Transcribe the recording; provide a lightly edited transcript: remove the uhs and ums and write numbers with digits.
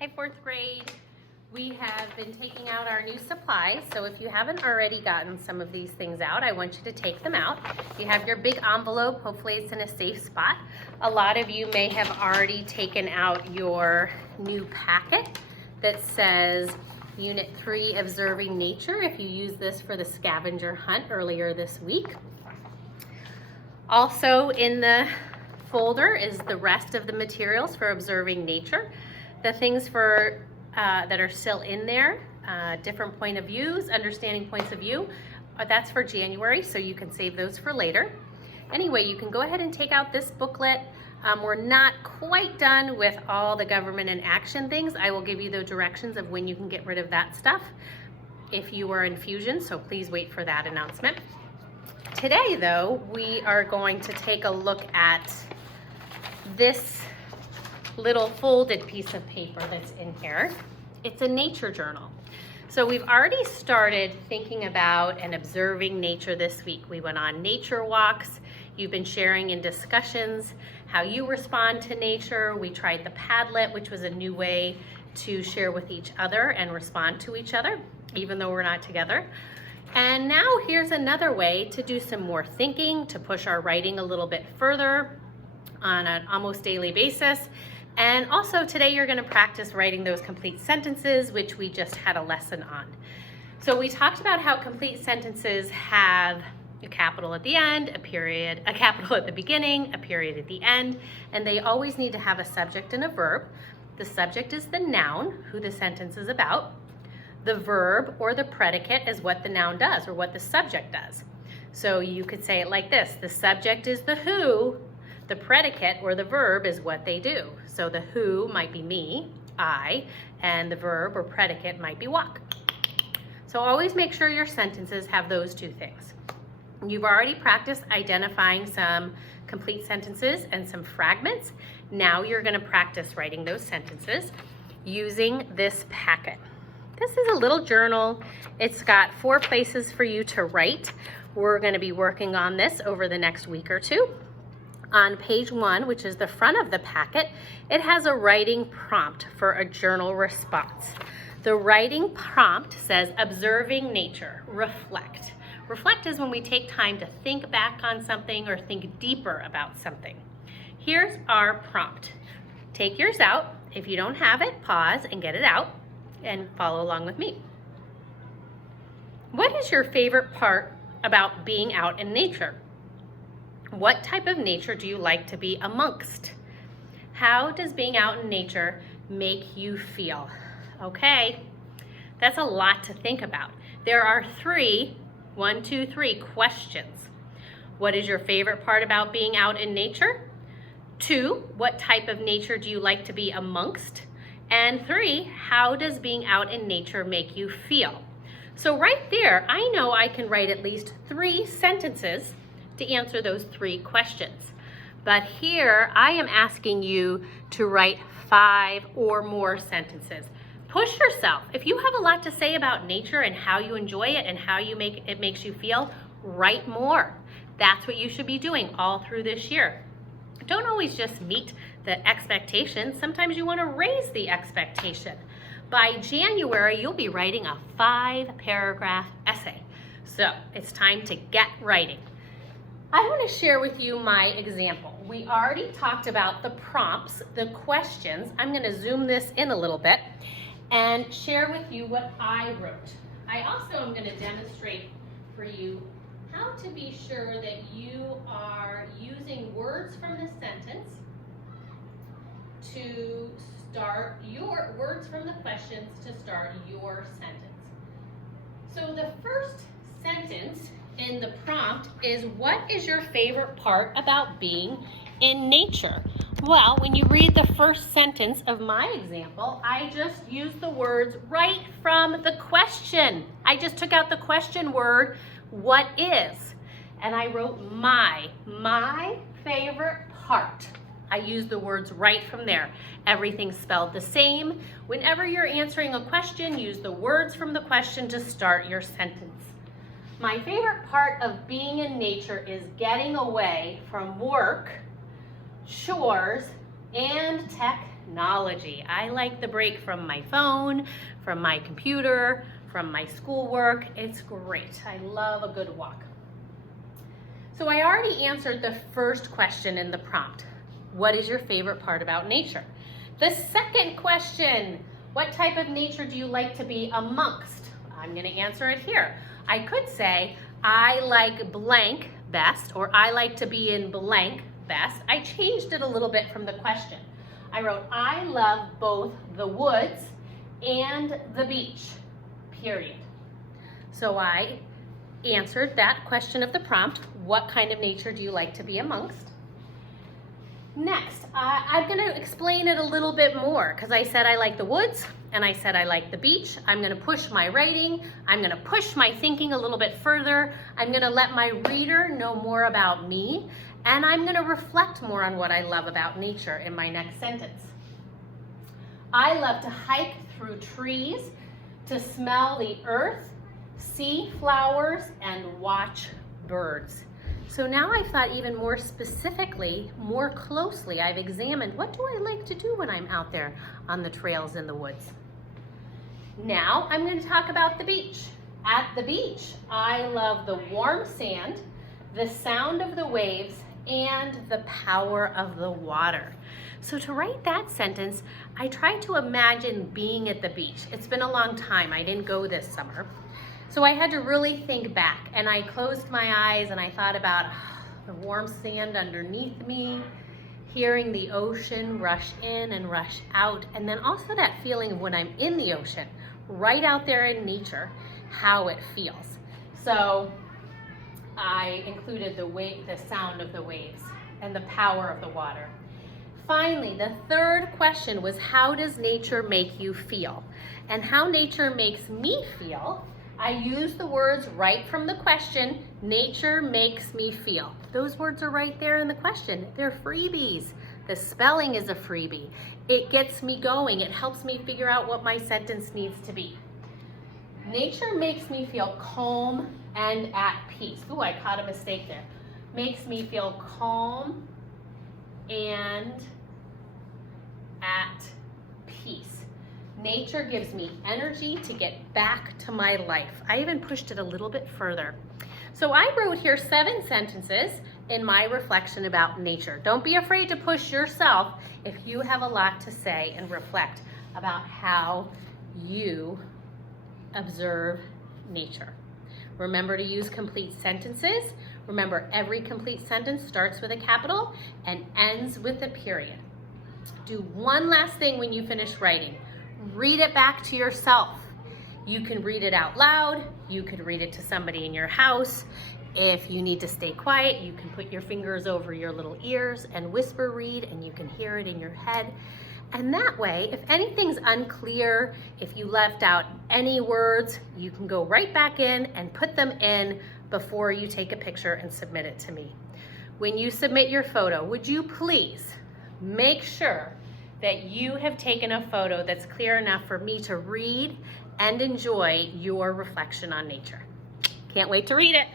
Hi, fourth grade. We have been taking out our new supplies, so if you haven't already gotten some of these things out, I want you to take them out. You have your big envelope. Hopefully it's in a safe spot. A lot of you may have already taken out your new packet that says Unit 3, Observing Nature, if you used this for the scavenger hunt earlier this week. Also in the folder is the rest of the materials for Observing Nature. The things for that are still in there, different point of views, understanding points of view, that's for January, so you can save those for later. Anyway, you can go ahead and take out this booklet. We're not quite done with all the government in action things. I will give you the directions of when you can get rid of that stuff if you are in Fusion, so please wait for that announcement. Today, though, we are going to take a look at this little folded piece of paper that's in here. It's a nature journal. So we've already started thinking about and observing nature this week. We went on nature walks. You've been sharing in discussions how you respond to nature. We tried the Padlet, which was a new way to share with each other and respond to each other, even though we're not together. And now here's another way to do some more thinking, to push our writing a little bit further on an almost daily basis. And also today you're going to practice writing those complete sentences, which we just had a lesson on. So we talked about how complete sentences have a capital at the end, a period, a capital at the beginning, a period at the end, and they always need to have a subject and a verb. The subject is the noun, who the sentence is about. The verb or the predicate is what the noun does or what the subject does. So you could say it like this: the subject is the who, the predicate or the verb is what they do. So the who might be me, I, and the verb or predicate might be walk. So always make sure your sentences have those two things. You've already practiced identifying some complete sentences and some fragments. Now you're going to practice writing those sentences using this packet. This is a little journal. It's got 4 places for you to write. We're going to be working on this over the next week or two. On page 1, which is the front of the packet, it has a writing prompt for a journal response. The writing prompt says, observing nature, reflect. Reflect is when we take time to think back on something or think deeper about something. Here's our prompt. Take yours out. If you don't have it, pause and get it out and follow along with me. What is your favorite part about being out in nature? What type of nature do you like to be amongst? How does being out in nature make you feel? Okay, that's a lot to think about. There are 3 questions. What is your favorite part about being out in nature? 2, what type of nature do you like to be amongst? And 3, how does being out in nature make you feel? So right there, I know I can write at least 3 sentences to answer those 3 questions. But here I am asking you to write 5 or more sentences. Push yourself. If you have a lot to say about nature and how you enjoy it and how it makes you feel, write more. That's what you should be doing all through this year. Don't always just meet the expectation. Sometimes you want to raise the expectation. By January, you'll be writing a 5-paragraph essay. So it's time to get writing. I want to share with you my example. We already talked about the prompts, the questions. I'm going to zoom this in a little bit and share with you what I wrote. I also am going to demonstrate for you how to be sure that you are using words from the sentence to start your words from the questions to start your sentence. So the first sentence in the prompt is, what is your favorite part about being in nature? Well, when you read the first sentence of my example, I just used the words right from the question. I just took out the question word, what is? And I wrote my favorite part. I used the words right from there. Everything's spelled the same. Whenever you're answering a question, use the words from the question to start your sentence. My favorite part of being in nature is getting away from work, chores, and technology. I like the break from my phone, from my computer, from my schoolwork. It's great. I love a good walk. So I already answered the first question in the prompt. What is your favorite part about nature? The second question, what type of nature do you like to be amongst? I'm going to answer it here. I could say, I like blank best, or I like to be in blank best. I changed it a little bit from the question. I wrote, I love both the woods and the beach, period. So I answered that question of the prompt, what kind of nature do you like to be amongst? Next, I'm going to explain it a little bit more because I said I like the woods and I said I like the beach. I'm going to push my writing. I'm going to push my thinking a little bit further. I'm going to let my reader know more about me, and I'm going to reflect more on what I love about nature in my next sentence. I love to hike through trees, to smell the earth, see flowers, and watch birds. So now I've thought even more specifically, more closely, I've examined what do I like to do when I'm out there on the trails in the woods. Now I'm going to talk about the beach. At the beach, I love the warm sand, the sound of the waves, and the power of the water. So to write that sentence, I tried to imagine being at the beach. It's been a long time. I didn't go this summer. So I had to really think back, and I closed my eyes and I thought about the warm sand underneath me, hearing the ocean rush in and rush out, and then also that feeling of when I'm in the ocean, right out there in nature, how it feels. So I included the sound of the waves and the power of the water. Finally, the third question was, how does nature make you feel? And how nature makes me feel, I used the words right from the question, nature makes me feel. Those words are right there in the question. They're freebies. The spelling is a freebie. It gets me going. It helps me figure out what my sentence needs to be. Nature makes me feel calm and at peace. Ooh, I caught a mistake there. Makes me feel calm and at peace. Nature gives me energy to get back to my life. I even pushed it a little bit further. So I wrote here 7 sentences in my reflection about nature. Don't be afraid to push yourself if you have a lot to say and reflect about how you observe nature. Remember to use complete sentences. Remember, every complete sentence starts with a capital and ends with a period. Do one last thing when you finish writing. Read it back to yourself. You can read it out loud. You could read it to somebody in your house. If you need to stay quiet, you can put your fingers over your little ears and whisper read, and you can hear it in your head. And that way, if anything's unclear, if you left out any words, you can go right back in and put them in before you take a picture and submit it to me. When you submit your photo, would you please make sure that you have taken a photo that's clear enough for me to read and enjoy your reflection on nature. Can't wait to read it.